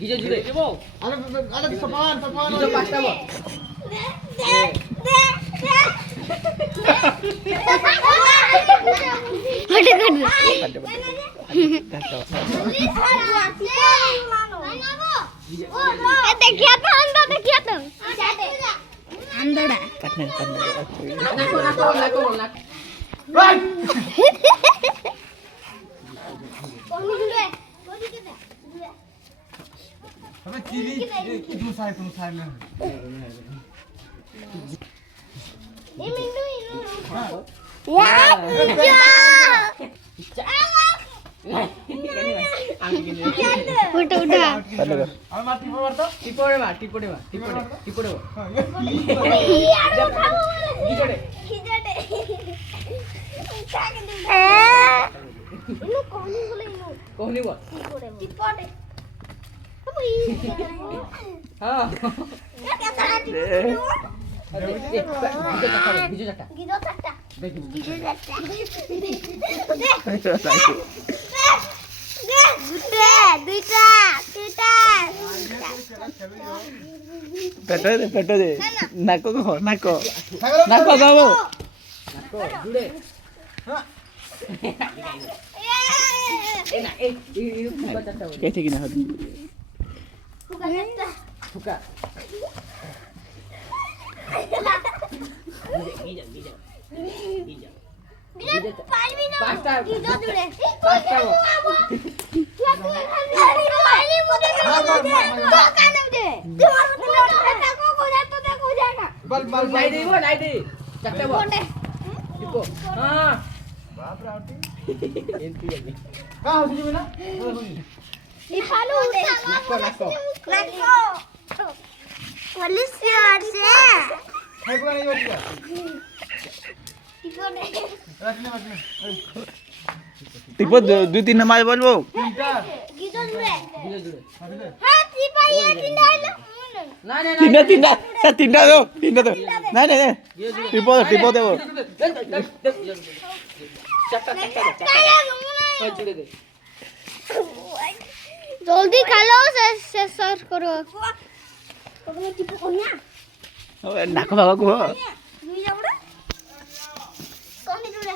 গিজে জুড়ে দেবো আরে সমান গিজে পাঁচটা বল देखिए तो अंदर अबे चिली तू साइड में ये मिंटू हां उठा उठा और मार टिपो मार तो टिपोड़े मार यार उठाओ गीजड़े खिजड़े उठा के दे इनु कोनी बोले इनु कोहनी बोल टिपोड़े हां क्या कहता है गीजो चटा गिदो चट्टा देख गिदो चट्टा पेटो दे नाको नाको बाबू नाको जुड़े ए ना ए फुका चटा बोल कैसे कि ना हो फुका गीजो पाँचटा गिदो जुड़े पाँचटा बोल बल बल नहीं दे वो नहीं दे चट्टे बोल टिपो हां बाप रे आउटी एंटी लगी का हो जी ना नाको पुलिस यार से खाई पका नहीं बचिया रखने मत टिपो दो तीन नंबर बोलबो तीनटा गिदो जुड़े गीजो जुड़े हां तीपा ये किंडालो ना तीनटा दो नहीं टिपो दे वो चट्टा जुड़े दे जल्दी खा लो से सर्च करो তোমরা টিপো কোনিয়া नाको बाबा को তুমি যাও না কোনি জুড়ে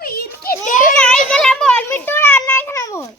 ওই ইতকে দেখ নাই গেলা বল মিটু রান্না খানা বল